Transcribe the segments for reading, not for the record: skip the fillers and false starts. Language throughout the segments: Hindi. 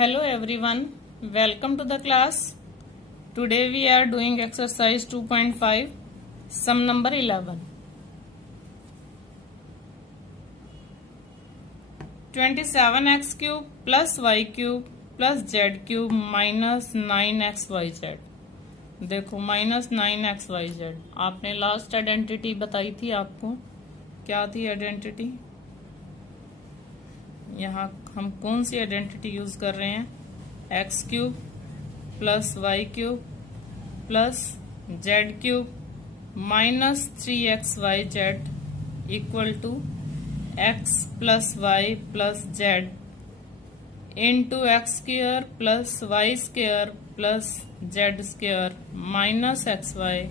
Hello everyone, welcome to the class. Today we are doing exercise 2.5, sum number 11. 27x cube plus y cube plus z cube minus 9xyz. देखो माइनस 9xyz आपने लास्ट आइडेंटिटी बताई थी आपको, क्या थी आइडेंटिटी? यहाँ हम कौन सी आइडेंटिटी यूज कर रहे हैं? X cube plus Y cube plus Z cube minus 3xyz equal to X plus Y plus Z into X square plus Y square plus Z square minus X Y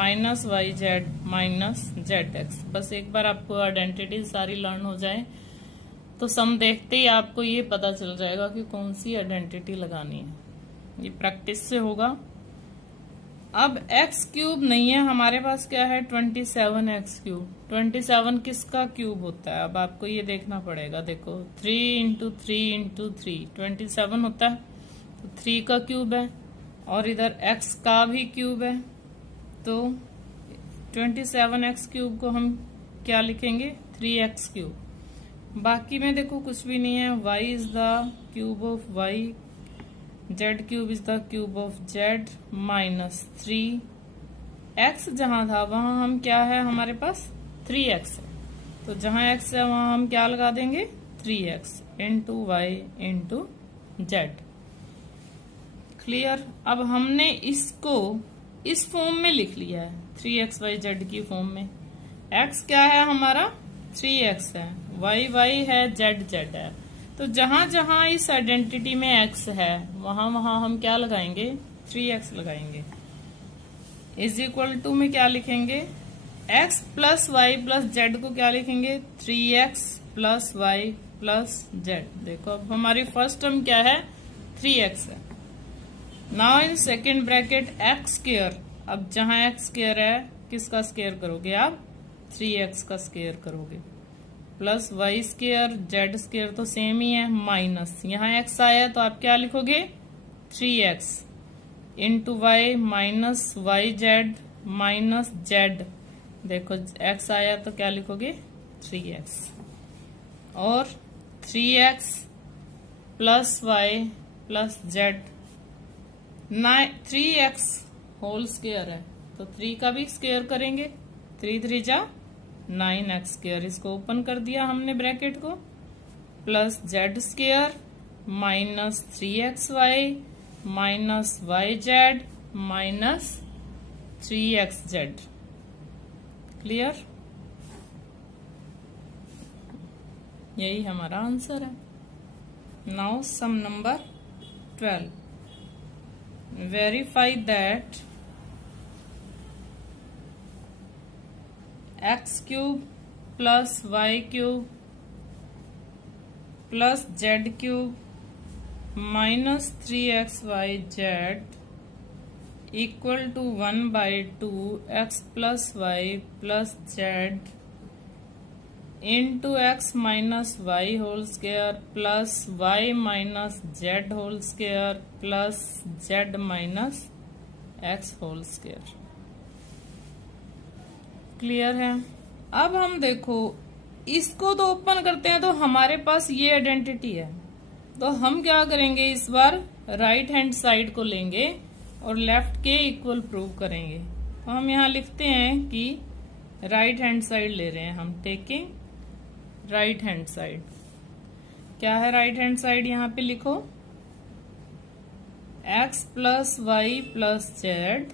minus Y Z minus Z X. बस एक बार आपको आइडेंटिटी सारी लर्न हो जाए तो सम देखते ही आपको ये पता चल जाएगा कि कौन सी आइडेंटिटी लगानी है। ये प्रैक्टिस से होगा। अब एक्स क्यूब नहीं है हमारे पास, क्या है? 27x cube. 27 किसका क्यूब होता है? अब आपको ये देखना पड़ेगा। देखो 3 इंटू 3 इंटू 3 27 होता है, तो 3 का क्यूब है, और इधर x का भी क्यूब है, तो 27x क्यूब को हम क्या लिखेंगे? 3x cube. बाकी में देखो कुछ भी नहीं है। y is the cube of y, z cube is the cube of z minus 3x जहां था वहां हम क्या है हमारे पास? 3x है, तो जहां x है वहां हम क्या लगा देंगे? 3x into Y into Z. Clear? अब हमने इसको इस फॉर्म में लिख लिया है, 3xyz की फॉर्म में। x क्या है हमारा? 3x है, y है, z है। तो जहां जहां इस आइडेंटिटी में x है वहां वहां हम क्या लगाएंगे? 3x लगाएंगे। इज इक्वल टू में क्या लिखेंगे? x plus Y plus Z को क्या लिखेंगे? 3x plus Y plus Z. देखो अब हमारी फर्स्ट टर्म क्या है? 3x है। Now in second bracket x square. अब जहां x स्क्वायर है किसका स्क्वायर करोगे आप? 3x का स्क्वायर करोगे, plus Y square Z square तो सेम ही है, माइनस यहाँ x आया तो आप क्या लिखोगे? 3x into Y minus Y Z minus Z. देखो x आया तो क्या लिखोगे? 3x, और 3x plus Y plus Z 3x whole square है, तो 3 का भी स्क्वायर करेंगे। 3 3 जा 9x स्क्वायर, इसको ओपन कर दिया हमने ब्रैकेट को, plus Z square minus 3xy minus Y Z minus 3xz। Clear? यही हमारा आंसर है। Now sum number 12। Verify that x cube plus Y cube plus Z cube minus 3xyz equal to 1/2 x plus Y plus Z into x minus Y whole square plus Y minus Z whole square plus Z minus x whole square. Clear है? अब हम देखो इसको तो ओपन करते हैं तो हमारे पास ये आइडेंटिटी है, तो हम क्या करेंगे? इस बार राइट हैंड साइड को लेंगे और लेफ्ट के इक्वल प्रूव करेंगे। तो हम यहाँ लिखते हैं कि राइट हैंड साइड ले रहे हैं हम, टेकिंग राइट हैंड साइड। क्या है राइट हैंड साइड? यहाँ पे लिखो x plus Y plus Z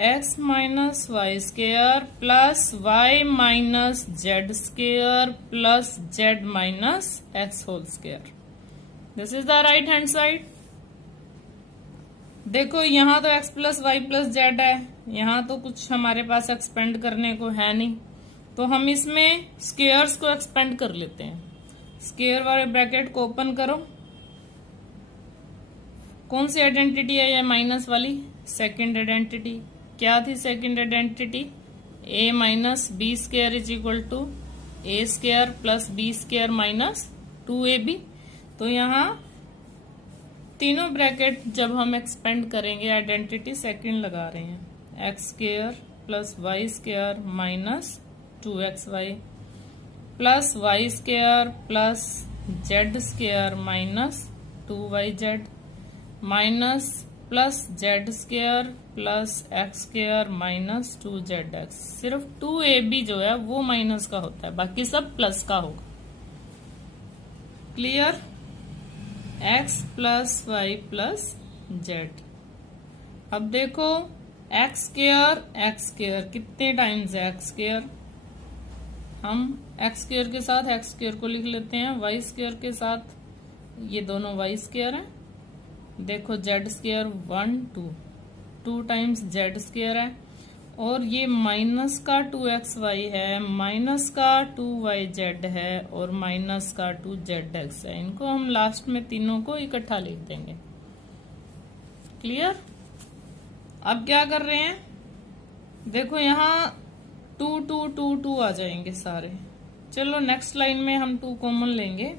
x minus Y square plus Y minus Z square plus Z minus X whole square. This is the right hand side. देखो यहाँ तो x plus Y plus Z है, यहाँ तो कुछ हमारे पास एक्सपेंड करने को है नहीं, तो हम इसमें स्क्वायर्स को एक्सपेंड कर लेते हैं। स्क्वायर वाले ब्रैकेट को ओपन करो। कौन सी आइडेंटिटी है ये माइनस वाली? Second identity. क्या थी second identity? a minus B square is equal to A square plus B square minus 2ab। तो यहाँ तीनों ब्रैकेट जब हम एक्सपेंड करेंगे, आइडेंटिटी सेकंड लगा रहे हैं, X square plus Y square minus 2xy plus Y square plus Z square minus 2yz minus plus Z square plus X square minus 2zx। सिर्फ 2ab जो है वो माइनस का होता है, बाकी सब प्लस का होगा। Clear? x plus Y plus Z. अब देखो एक्स स्क्वायर कितने टाइम्स है एक्स स्क्वायर, हम एक्स स्क्वायर के साथ एक्स स्क्वायर को लिख लेते हैं, वाई स्क्वायर के साथ ये दोनों वाई स्क्वायर है। देखो Z square 2 times Z square है, और ये माइनस का 2xy है, माइनस का 2yz है, और माइनस का 2zx है। इनको हम लास्ट में तीनों को इकट्ठा लिख देंगे। क्लियर? अब क्या कर रहे हैं, देखो यहाँ 2 2 2 2 आ जाएंगे सारे। चलो नेक्स्ट लाइन में हम 2 कॉमन लेंगे।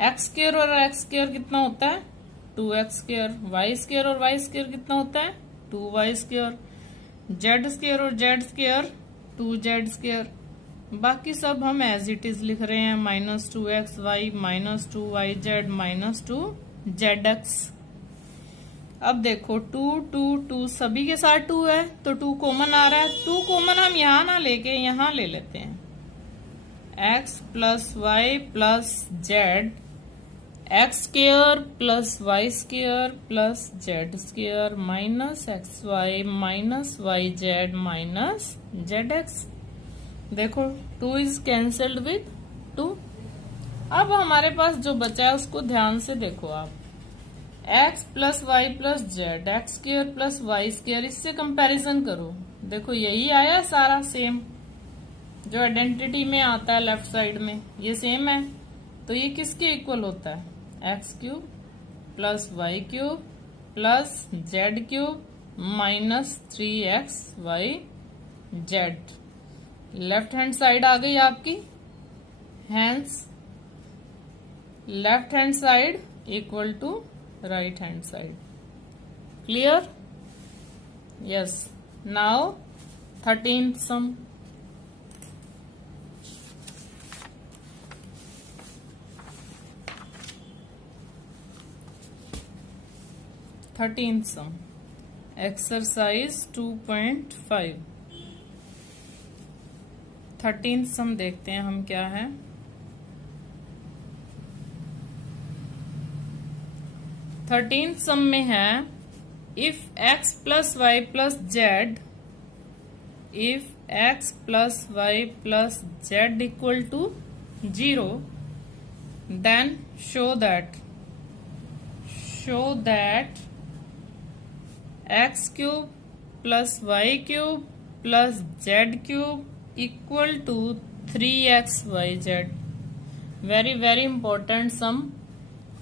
एक्स स्क्वायर और एक्स स्क्वायर कितना होता है 2x स्क्वायर, वाई स्क्वायर और वाई स्क्वायर कितना होता है 2y स्क्वायर, जेड स्क्वायर और जेड स्क्वायर 2z स्क्वायर। बाकी सब हम एज इट इज लिख रहे हैं, -2xy minus 2yz minus 2zx। अब देखो 2 2 2 सभी के साथ 2 है, तो 2 कॉमन आ रहा है। 2 कॉमन हम यहां ना लेके यहां ले लेते हैं, x plus Y plus Z, X square plus Y square plus Z square minus X Y minus Y Z minus Z X. देखो 2 इज कैंसल्ड विथ 2। अब हमारे पास जो बचा है उसको ध्यान से देखो आप, X plus Y plus Z, X square plus Y square, इससे कंपैरिजन करो। देखो यही आया सारा सेम, जो आइडेंटिटी में आता है लेफ्ट साइड में ये सेम है, तो ये किसके इक्वल होता है x cube plus Y cube plus Z cube minus 3xy z. Left hand side आ गई आपकी, hence left hand side equal to right hand side. Clear? Yes. Now 13th sum. Exercise 2.5। 13th sum देखते हैं हम क्या है। थर्टीन्थ सम में है, if x plus Y plus z, if x plus Y plus Z equal to 0, then show that x cube plus Y cube plus Z cube equal to 3xyz। Very very important sum,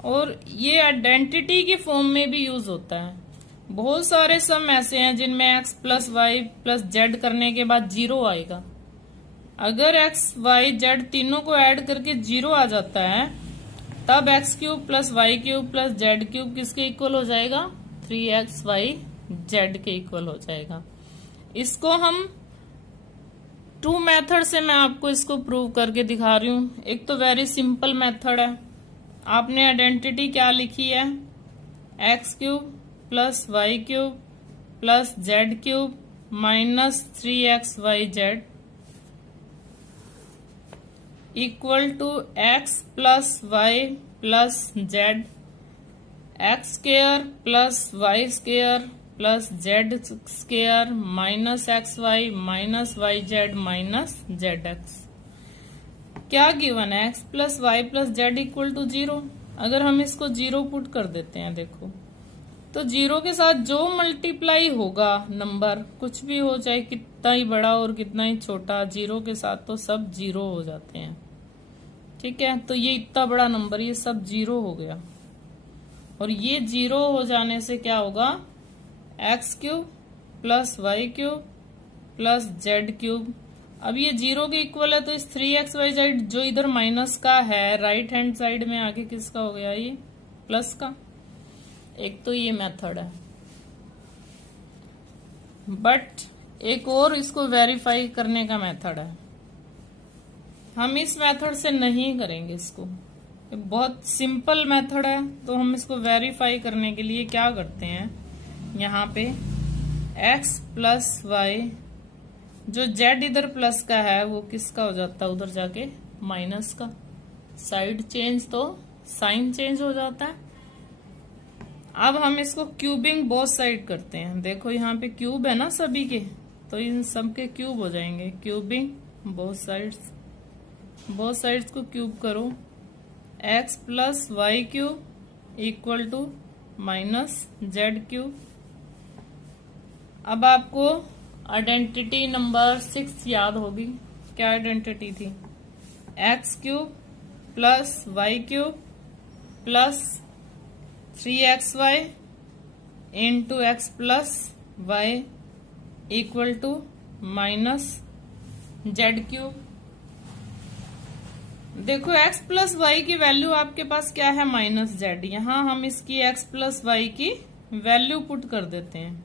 और ये आइडेंटिटी की फॉर्म में भी यूज होता है। बहुत सारे सम ऐसे हैं जिनमें x plus Y plus Z करने के बाद 0 आएगा। अगर x y z तीनों को ऐड करके 0 आ जाता है, तब x cube plus Y cube plus Z cube किसके इक्वल हो जाएगा 3xy z के इक्वल हो जाएगा। इसको हम 2 मेथड से मैं आपको इसको प्रूव करके दिखा रही हूं। एक तो वेरी सिंपल मेथड है, आपने आइडेंटिटी क्या लिखी है, x cube plus Y cube plus Z cube minus 3xyz equal to X plus Y plus Z, X square plus Y square plus Z square minus X Y minus Y Z minus Z X. क्या गिवन है, X plus Y plus Z equal to 0। अगर हम इसको 0 पुट कर देते हैं, देखो तो 0 के साथ जो मल्टीप्लाई होगा नंबर, कुछ भी हो जाए, कितना ही बड़ा और कितना ही छोटा, 0 के साथ तो सब 0 हो जाते हैं। ठीक है, तो ये इतना बड़ा नंबर ये सब 0 हो गया, और ये 0 हो जाने से क्या होगा, X cube plus Y cube plus Z cube. अब ये 0 के इक्वल है, तो इस 3xyz जो इधर माइनस का है राइट हैंड साइड में आके किसका हो गया, ये प्लस का। एक तो ये मेथड है, बट एक और इसको वेरीफाई करने का मेथड है। हम इस मेथड से नहीं करेंगे इसको, ये बहुत सिंपल मेथड है। तो हम इसको वेरीफाई करने के लिए क्या करते हैं, यहाँ पे x प्लस वाई, जो z इधर प्लस का है वो किसका हो जाता है, उधर जाके माइनस का। साइड चेंज तो साइन चेंज हो जाता है। अब हम इसको क्यूबिंग बोथ साइड करते हैं। देखो यहाँ पे क्यूब है ना सभी के, तो इन सब के क्यूब हो जाएंगे। क्यूबिंग बोथ साइड्स को क्यूब करो। x plus Y cube equal to minus Z cube. अब आपको आइडेंटिटी नंबर 6 याद होगी। क्या आइडेंटिटी थी, x cube plus Y cube plus 3xy into X plus Y equal to minus Z cube. देखो x प्लस वाई की वैल्यू आपके पास क्या है, माइनस जेड। यहां हम इसकी x प्लस वाई की वैल्यू पुट कर देते हैं।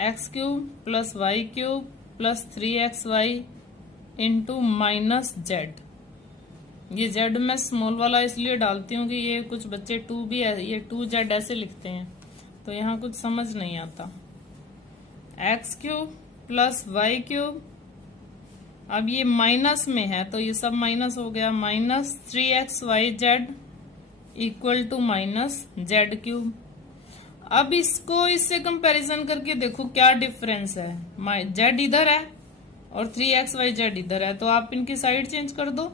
X cube plus Y cube plus 3xy into minus Z. ये जेड में स्मॉल वाला इसलिए डालती हूँ कि ये कुछ बच्चे 2 भी है, ये 2z ऐसे लिखते हैं, तो यहाँ कुछ समझ नहीं आता। X cube plus Y cube, अब ये माइनस में है तो ये सब माइनस हो गया, minus 3xyz equal to minus Z cube. अब इसको इससे कंपैरिजन करके देखो क्या डिफरेंस है। जेड इधर है और 3xyz इधर है, तो आप इनकी साइड चेंज कर दो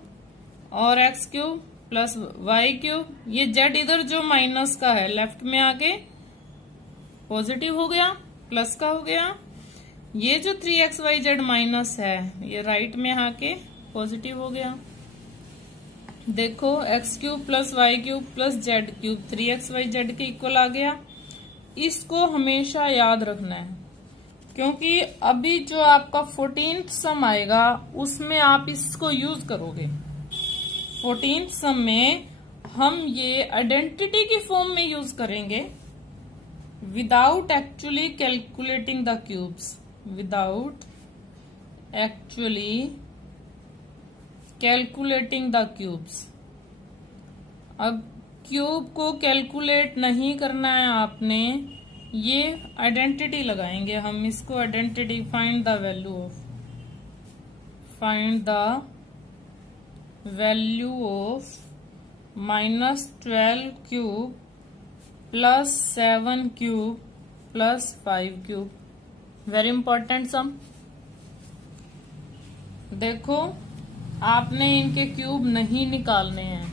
और X cube plus Y cube, ये जेड इधर जो माइनस का है लेफ्ट में आके पॉजिटिव हो गया, प्लस का हो गया। ये जो 3xyz माइनस है ये राइट में आके पॉजिटिव हो गया। देखो X cube plus Y cube plus Z cube 3xyz के इक्वल आ गया। इसको हमेशा याद रखना है, क्योंकि अभी जो आपका 14th सम आएगा उसमें आप इसको यूज करोगे। 14th सम में हम ये आइडेंटिटी की फॉर्म में यूज करेंगे without actually calculating the cubes, without actually calculating the cubes. अब क्यूब को कैलकुलेट नहीं करना है आपने, ये आइडेंटिटी लगाएंगे हम। इसको identity find the value of minus 12 cube plus 7 cube plus 5 cube. Very important sum. देखो आपने इनके क्यूब नहीं निकालने हैं,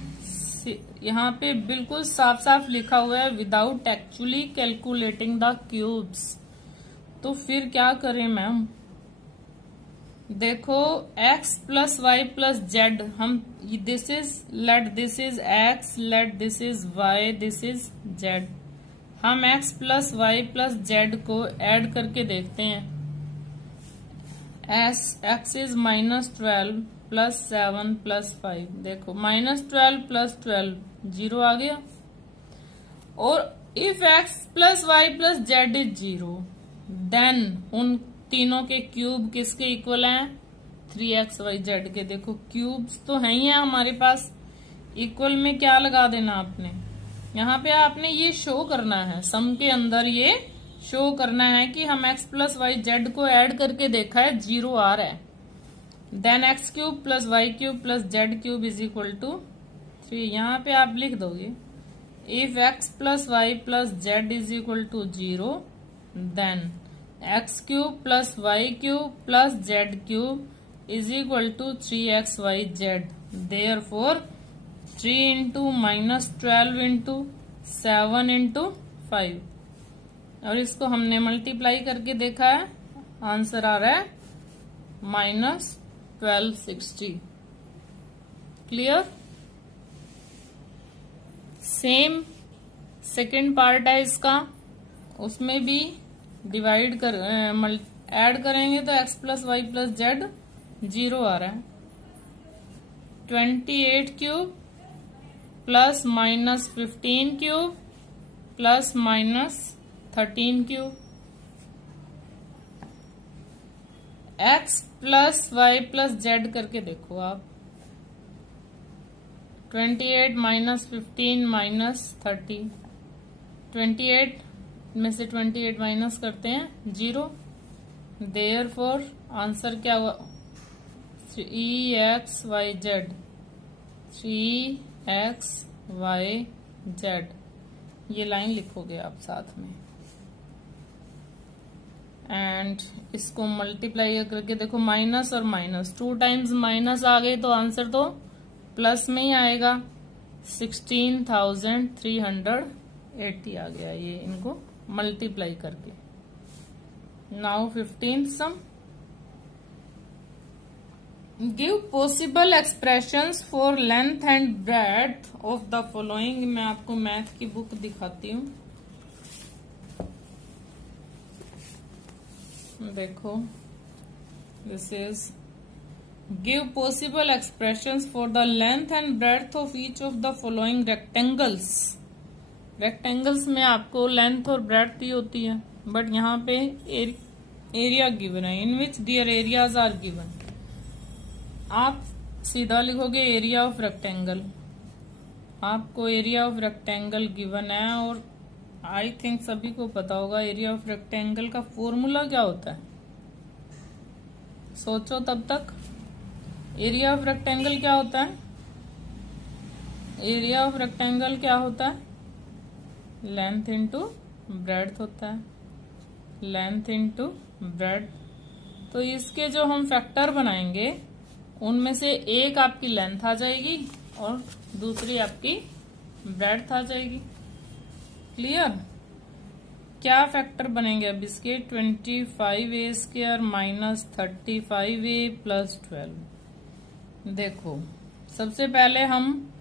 यहाँ पे बिल्कुल साफ साफ लिखा हुआ है without actually calculating the cubes. तो फिर क्या करें मैम, देखो x plus Y plus z, हम this is x, let this is y, this is z। हम x plus Y plus Z को ऐड करके देखते हैं। x is minus 12 plus 7 plus 5। देखो माइनस 12 प्लस 12 0 आ गया। और if x plus Y plus Z is 0, then उन तीनों के क्यूब किसके इक्वल हैं, 3xyz के। देखो क्यूब्स तो है ही है हमारे पास, इक्वल में क्या लगा देना आपने, यहाँ पे आपने ये शो करना है, सम के अंदर ये शो करना है कि हम x प्लस वाई जेड को ऐड करके देखा है 0 आ रहा है। Then X cube plus Y cube plus Z cube is equal to 3। यहाँ पे आप लिख दोगे if X plus Y plus Z is equal to 0, then X cube plus Y cube plus Z cube is equal to 3xyz। Therefore 3 into minus 12 into 7 into 5, और इसको हमने मल्टीप्लाई करके देखा है, आंसर आ रहा है minus 1260। Clear. Same second part है इसका, उसमें भी डिवाइड कर ऐड करेंगे तो x plus Y plus z 0 आ रहा है। 28 cube plus minus 15 cube plus minus 13 cube, x plus Y plus z करके देखो आप। 28 माइनस 15 माइनस 30, 28 में से 28 माइनस करते हैं 0। देयरफॉर आंसर क्या हुआ? 3xyz, 3xyz। ये लाइन लिखोगे आप साथ में। एंड इसको मल्टीप्लाई करके देखो, माइनस और माइनस 2 टाइम्स माइनस आ गए तो आंसर तो प्लस में ही आएगा। 16,380 आ गया ये इनको मल्टीप्लाई करके। Now 15 sum. Give possible expressions for length and breadth of the following. मैं आपको मैथ की बुक दिखाती हूँ, देखो। This is give possible expressions for the length and breadth of each of the following rectangles. Rectangles में आपको लेंथ और ब्रेड्थ ही होती है, बट यहाँ पे एरिया गिवन है, इन विच दियर एरियाज आर गिवन। आप सीधा लिखोगे एरिया ऑफ रेक्टेंगल। आपको एरिया ऑफ रेक्टेंगल गिवन है, और आई थिंक सभी को पता होगा एरिया ऑफ रेक्टेंगल का फॉर्मूला क्या होता है। सोचो तब तक। एरिया ऑफ रेक्टेंगल क्या होता है? एरिया ऑफ रेक्टेंगल क्या होता है? लेंथ इंटू ब्रेड्थ होता है, लेंथ इंटू ब्रेड्थ। तो इसके जो हम फैक्टर बनाएंगे उनमें से एक आपकी लेंथ आ जाएगी और दूसरी आपकी ब्रेड्थ आ जाएगी। क्लियर? क्या फैक्टर बनेंगे अब इसके? 25a² minus 35a plus 12। देखो, सबसे पहले हम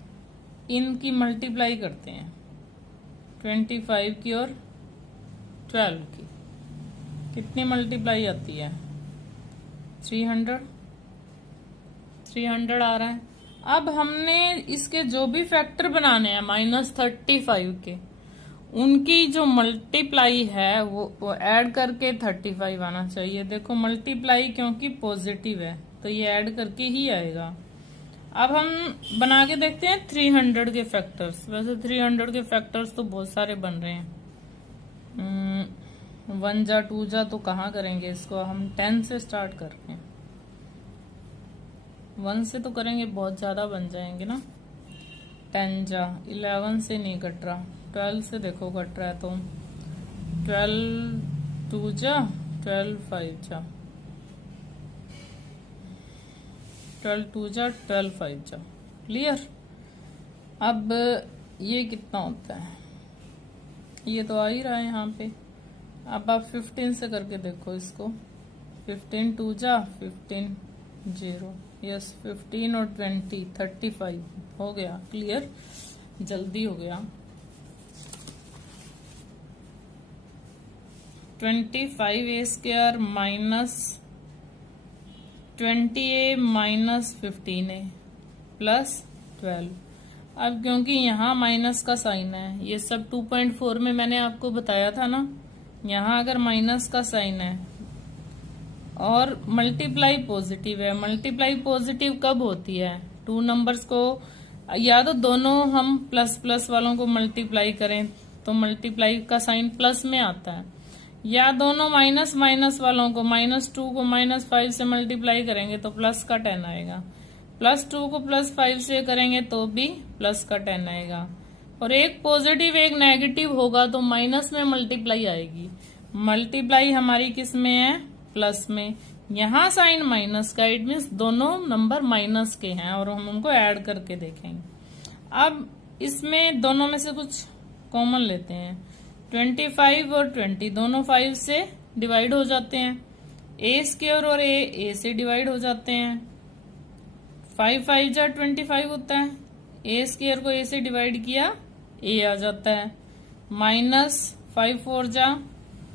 इनकी मल्टीप्लाई करते हैं, 25 की और 12 की। कितनी मल्टीप्लाई आती है? 300 आ रहा है। अब हमने इसके जो भी फैक्टर बनाने हैं माइनस 35 के, उनकी जो मल्टीप्लाई है वो ऐड करके 35 आना चाहिए। देखो मल्टीप्लाई क्योंकि पॉजिटिव है तो ये ऐड करके ही आएगा। अब हम बना के देखते हैं 300 के फैक्टर्स। वैसे 300 के फैक्टर्स तो बहुत सारे बन रहे हैं, 1 जा 2 जा तो कहाँ करेंगे इसको, हम 10 से स्टार्ट कर रहे हैं। 1 से तो करेंगे बहुत ज्यादा बन जाएंगे ना। 10 जा, 11 से नहीं कट रहा, 12 से देखो कट रहा है तो 12 2 जा, 12 5 जा, 12 2 जा, 12 5 जा। क्लियर? अब ये कितना होता है? ये तो आ ही रहा है यहाँ पे। अब आप 15 से करके देखो इसको। 15 2 जा, 15 0, यस 15 और 20 35 हो गया। क्लियर? जल्दी हो गया। 25a² minus 20a minus 15a plus 12। अब क्योंकि यहाँ माइनस का साइन है, ये सब 2.4 में मैंने आपको बताया था ना, यहाँ अगर माइनस का साइन है और मल्टीप्लाई पॉजिटिव है। मल्टीप्लाई पॉजिटिव कब होती है? 2 नंबर्स को या तो दोनों हम प्लस प्लस वालों को मल्टीप्लाई करें तो मल्टीप्लाई का साइन प्लस में आता है, या दोनों माइनस माइनस वालों को -2 को -5 से मल्टीप्लाई करेंगे तो प्लस का 10 आएगा। +2 को +5 से करेंगे तो भी प्लस का 10 आएगा। और एक पॉजिटिव एक नेगेटिव होगा तो माइनस में मल्टीप्लाई आएगी। मल्टीप्लाई हमारी किस में है? प्लस में। यहाँ साइन माइनस का, इट मीन्स दोनों नंबर माइनस के हैं और हम उनको ऐड करके देखेंगे। अब इसमें दोनों में से कुछ कॉमन लेते हैं। 25 और 20 दोनों 5 से डिवाइड हो जाते हैं। a² और a से डिवाइड हो जाते हैं। 5 5 जा 25 होता है। a² को a से डिवाइड किया, a आ जाता है। -5 4 जा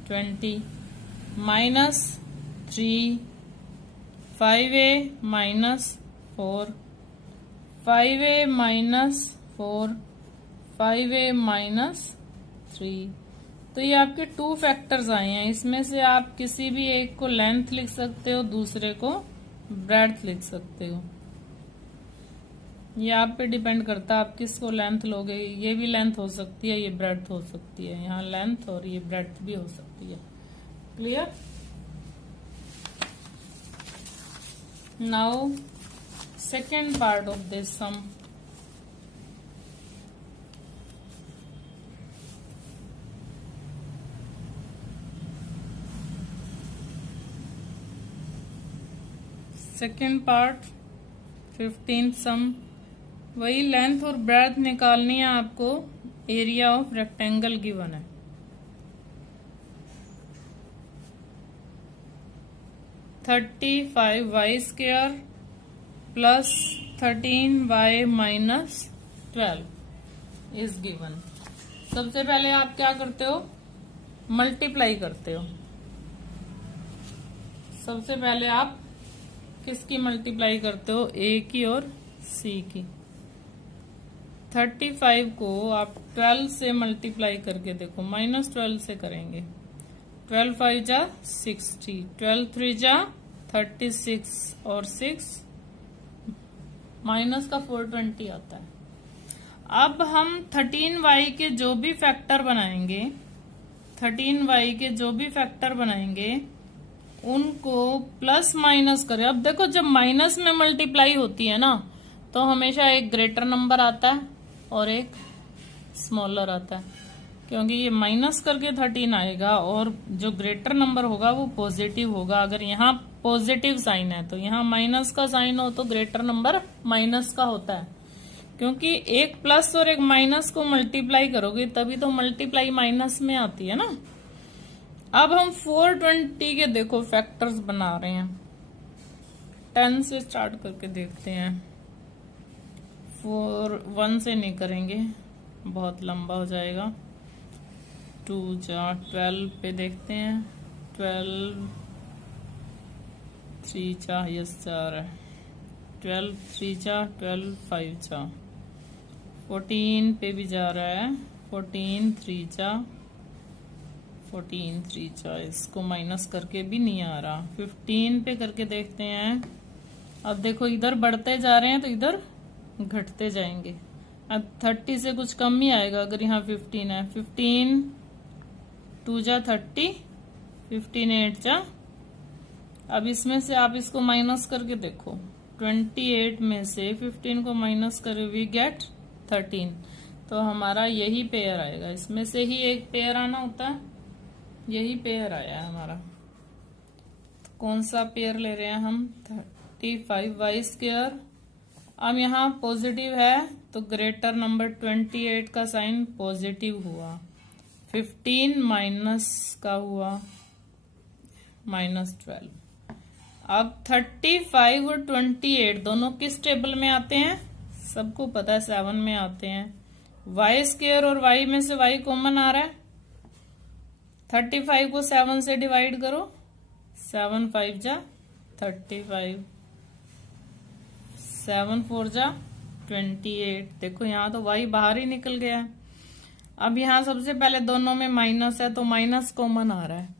20, -3 5a -4, 5a -4, 5a 3। तो ये आपके 2 फैक्टर्स आए हैं। इसमें से आप किसी भी एक को लेंथ लिख सकते हो, दूसरे को ब्रेड्थ लिख सकते हो। ये आप पे डिपेंड करता है आप किसको लेंथ लोगे। ये भी लेंथ हो सकती है, ये ब्रेड्थ हो सकती है। यहाँ लेंथ और ये ब्रेड्थ भी हो सकती है। Clear? Now second part of this sum. Second part 15th sum. वही लेंथ और ब्रेड्थ निकालनी है आपको। एरिया ऑफ रेक्टेंगल गिवन है। (35y² plus 13y minus 12 is given. सबसे पहले आप क्या करते हो? मल्टीप्लाई करते हो। सबसे पहले आप किसकी मल्टीप्लाई करते हो? ए की और सी की। 35 को आप 12 से मल्टीप्लाई करके देखो, -12 से करेंगे। 12 5 जा 60, 12 3 जा 36 और 6 माइनस का 420 आता है। अब हम 13y के जो भी फैक्टर बनाएंगे, 13y के जो भी फैक्टर बनाएंगे उनको प्लस माइनस करें। अब देखो जब माइनस में मल्टीप्लाई होती है ना, तो हमेशा एक ग्रेटर नंबर आता है और एक स्मॉलर आता है, क्योंकि ये माइनस करके 13 आएगा और जो ग्रेटर नंबर होगा वो पॉजिटिव होगा। अगर यहाँ पॉजिटिव साइन है तो यहाँ माइनस का साइन हो तो ग्रेटर नंबर माइनस का होता है, क्योंकि एक प्लस और एक माइनस को मल्टीप्लाई करोगे तभी तो मल्टीप्लाई माइनस में आती है ना। अब हम 420 के देखो फैक्टर्स बना रहे हैं। 10 से स्टार्ट करके देखते हैं। 1 से नहीं करेंगे, बहुत लंबा हो जाएगा। 2 जा 12 पे देखते हैं। 12 3 जा यस 4 है। 12 3 जा 12 5 जा 14 पे भी जा रहा है। 14 3 जा 14 3 जा, इसको माइनस करके भी नहीं आ रहा। 15 पे करके देखते हैं। अब देखो इधर बढ़ते जा रहे हैं तो इधर घटते जाएंगे। अब 30 से कुछ कम ही आएगा अगर यहाँ 15 है। 15 2 जा 30, 15 8 जा। अब इसमें से आप इसको माइनस करके देखो। 28 में से 15 को माइनस करें वी गेट 13। तो हमारा यही पेयर आएगा। इसमें से ही एक पेयर आना होता है, यही पेयर आया है हमारा। तो कौन सा पेयर ले रहे हैं हम? 35y²। अब यहाँ पॉजिटिव है तो ग्रेटर नंबर 28 का साइन पॉजिटिव हुआ। 15 माइनस का हुआ -12। अब 35 और 28 दोनों किस टेबल में आते हैं? सबको पता है 7 में आते हैं। y² और y में से y कॉमन आ रहा है। 35 को 7 से डिवाइड करो। 7 5 जा 35, 7 4 जा 28। देखो यहाँ तो y बाहर ही निकल गया है। अब यहाँ सबसे पहले दोनों में माइनस है तो माइनस कॉमन आ रहा है।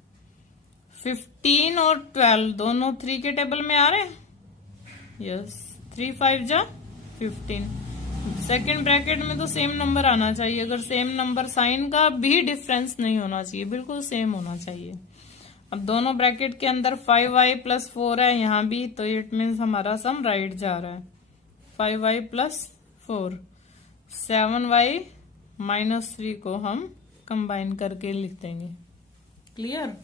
15 और 12 दोनों 3 के टेबल में आ रहे हैं। यस, 3 5 जा 15। सेकेंड ब्रैकेट में तो सेम नंबर आना चाहिए। अगर सेम नंबर, साइन का भी डिफरेंस नहीं होना चाहिए, बिल्कुल सेम होना चाहिए। अब दोनों ब्रैकेट के अंदर 5y + 4 है यहाँ भी, तो इट मीन्स हमारा सम राइट जा रहा है। 5y + 4, 7y -3 को हम कंबाइन करके लिख देंगे। क्लियर?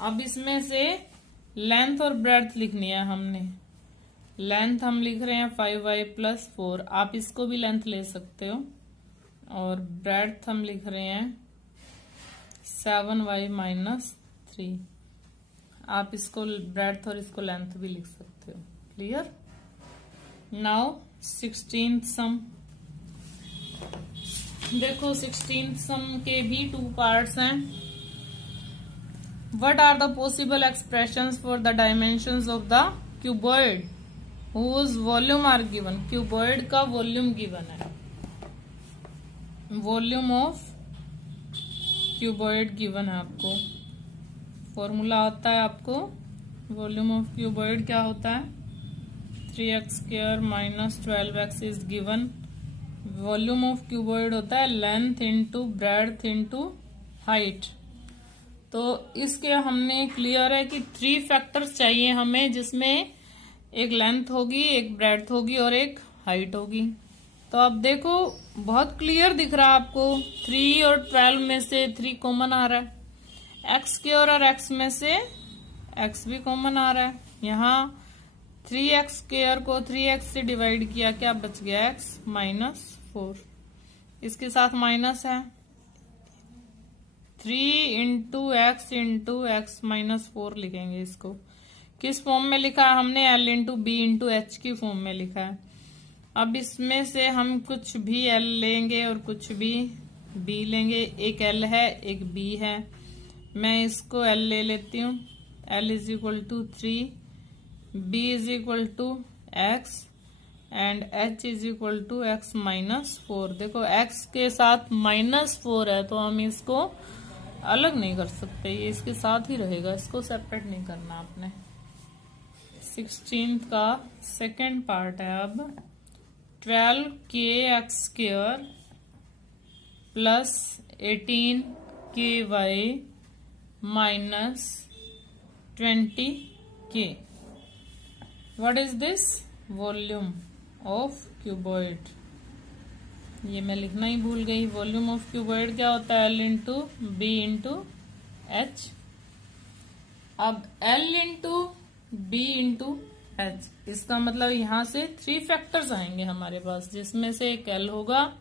अब इसमें से लेंथ और ब्रेड्थ लिखनी है हमने। लेंथ हम लिख रहे हैं 5y + 4। आप इसको भी लेंथ ले सकते हो। और ब्रेड्थ हम लिख रहे हैं 7y - 3। आप इसको ब्रेड्थ और इसको लेंथ भी लिख सकते हो। क्लियर? नाउ 16th सम देखो। 16th सम के भी 2 पार्ट्स हैं। What are the possible expressions for the dimensions of the cuboid whose volume are given? Cuboid का वॉल्यूम गिवन है। वॉल्यूम ऑफ क्यूबॉइड गिवन है आपको। फॉर्मूला होता है आपको, वॉल्यूम ऑफ क्यूबॉइड क्या होता है, 3x² minus 12x is given. Volume of cuboid होता है length into breadth into height. तो इसके हमने क्लियर है कि 3 फैक्टर्स चाहिए हमें, जिसमें एक लेंथ होगी, एक ब्रेड्थ होगी और एक हाइट होगी। तो अब देखो बहुत क्लियर दिख रहा है आपको, 3 और 12 में से 3 कॉमन आ रहा है, x² और x में से x भी कॉमन आ रहा है। यहाँ 3x² को 3x से डिवाइड किया, क्या बच गया, x माइनस 4। इसके साथ माइनस है, 3 इंटू एक्स माइनस 4 लिखेंगे इसको। किस फॉर्म में लिखा है हमने, L into B into H की फॉर्म में लिखा है। अब इसमें से हम कुछ भी L लेंगे और कुछ भी B लेंगे। एक L है एक B है, मैं इसको L ले लेती हूँ। L is equal to 3, B is equal to x and H is equal to x minus 4। देखो x के साथ माइनस 4 है तो हम इसको अलग नहीं कर सकते, ये इसके साथ ही रहेगा, इसको सेपरेट नहीं करना आपने। 16th का सेकेंड पार्ट है अब, 12kx² plus 18ky minus 20k। What is this, volume of cuboid. ये मैं लिखना ही भूल गई। वॉल्यूम ऑफ क्यूबॉइड क्या होता है, L into B into H. अब L into B into H, इसका मतलब यहां से 3 फैक्टर्स आएंगे हमारे पास, जिसमें से एक L होगा,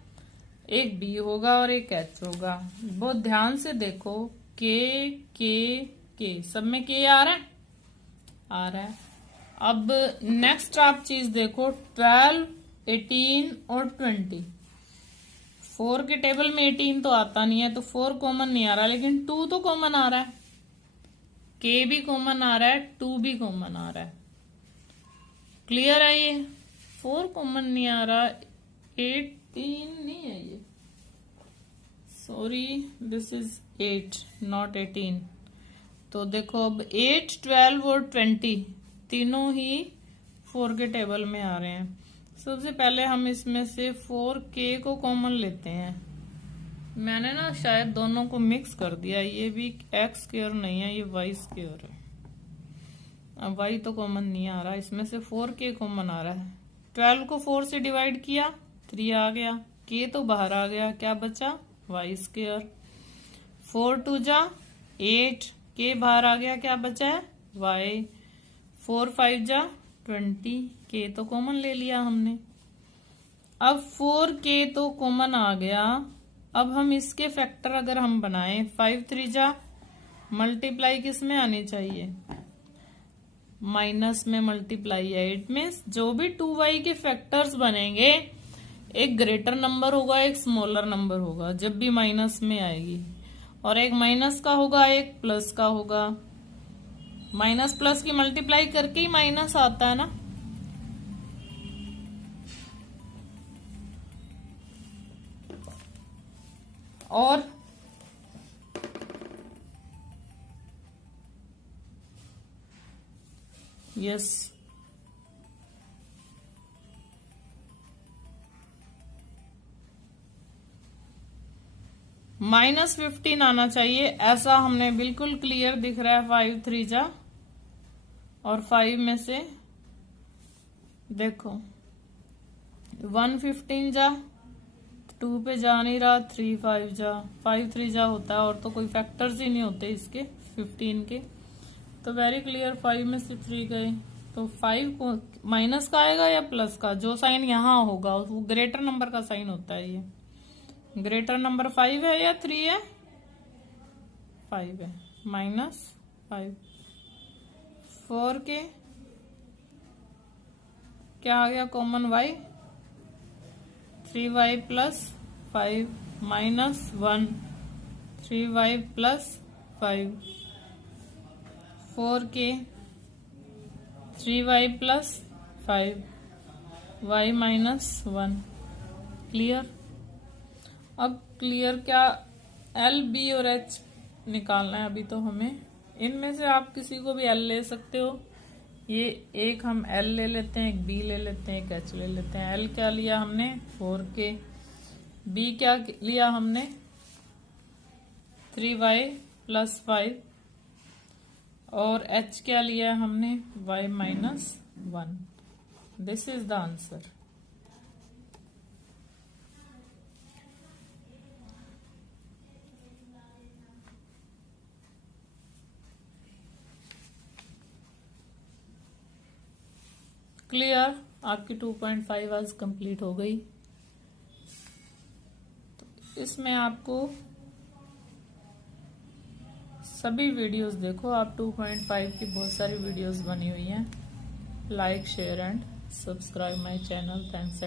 एक B होगा और एक H होगा। बहुत ध्यान से देखो, K सब में K आ रहा है, आ रहा है। अब नेक्स्ट आप चीज देखो, 12, 18 और 20। 4 के टेबल में 18 तो आता नहीं है, तो 4 कॉमन नहीं आ रहा, लेकिन 2 तो कॉमन आ रहा है, K भी कॉमन आ रहा है, 2 भी कॉमन आ रहा है। क्लियर है ये, 4 कॉमन नहीं आ रहा, 18 नहीं है ये, सॉरी दिस इज 8 नॉट 18। तो देखो अब 8, 12 और 20 तीनों ही 4 के टेबल में आ रहे हैं। सबसे पहले हम इसमें से 4k को कॉमन लेते हैं। मैंने ना शायद दोनों को मिक्स कर दिया, ये भी x² नहीं है, ये y² है। अब y तो कॉमन नहीं आ रहा, इसमें से 4k कॉमन आ रहा है। 12 को 4 से डिवाइड किया, 3 आ गया, k तो बाहर आ गया, क्या बचा, y²। 4 2 जा 8, k बाहर आ गया, क्या बचा है, y। 4 5 जा 20, k तो कॉमन ले लिया हमने। अब 4k तो कॉमन आ गया, अब हम इसके फैक्टर अगर हम बनाएं, 5 3 जा मल्टीप्लाई किस में आनी चाहिए, माइनस में मल्टीप्लाई है। इट मीन्स जो भी 2y के फैक्टर्स बनेंगे, एक ग्रेटर नंबर होगा एक स्मॉलर नंबर होगा जब भी माइनस में आएगी, और एक माइनस का होगा एक प्लस का होगा। माइनस प्लस की मल्टीप्लाई करके ही माइनस आता है ना। और यस, -15 आना चाहिए, ऐसा हमने बिल्कुल क्लियर दिख रहा है। 5 3 जा और 5 में से देखो 1 15 जा, 2 पे जा नहीं रहा, 3 5 जा, 5 3 जा होता है, और तो कोई फैक्टर्स ही नहीं होते इसके 15 के। तो वेरी क्लियर, 5 में से 3 गए, तो 5 को माइनस का आएगा या प्लस का, जो साइन यहाँ होगा वो ग्रेटर नंबर का साइन होता है। ये ग्रेटर नंबर 5 है या 3 है, 5 है, -5। 4 के क्या आ गया common, y, 3y plus 5 -1, 3y plus 5। 4 के 3y प्लस 5, y -1। क्लियर। अब क्लियर क्या एल, बी और एच निकालना है अभी तो हमें। इनमें से आप किसी को भी एल ले सकते हो। ये एक हम एल ले लेते हैं, एक बी ले लेते हैं, एक एच ले लेते हैं। एल क्या लिया हमने 4k, बी क्या लिया हमने 3y + 5 और एच क्या लिया हमने y - 1। This is the answer. Clear, आपकी 2.5 आज कंप्लीट हो गई। तो इसमें आपको सभी वीडियोस देखो आप, 2.5 की बहुत सारी वीडियोस बनी हुई हैं। Like, share and subscribe my channel. Thanks.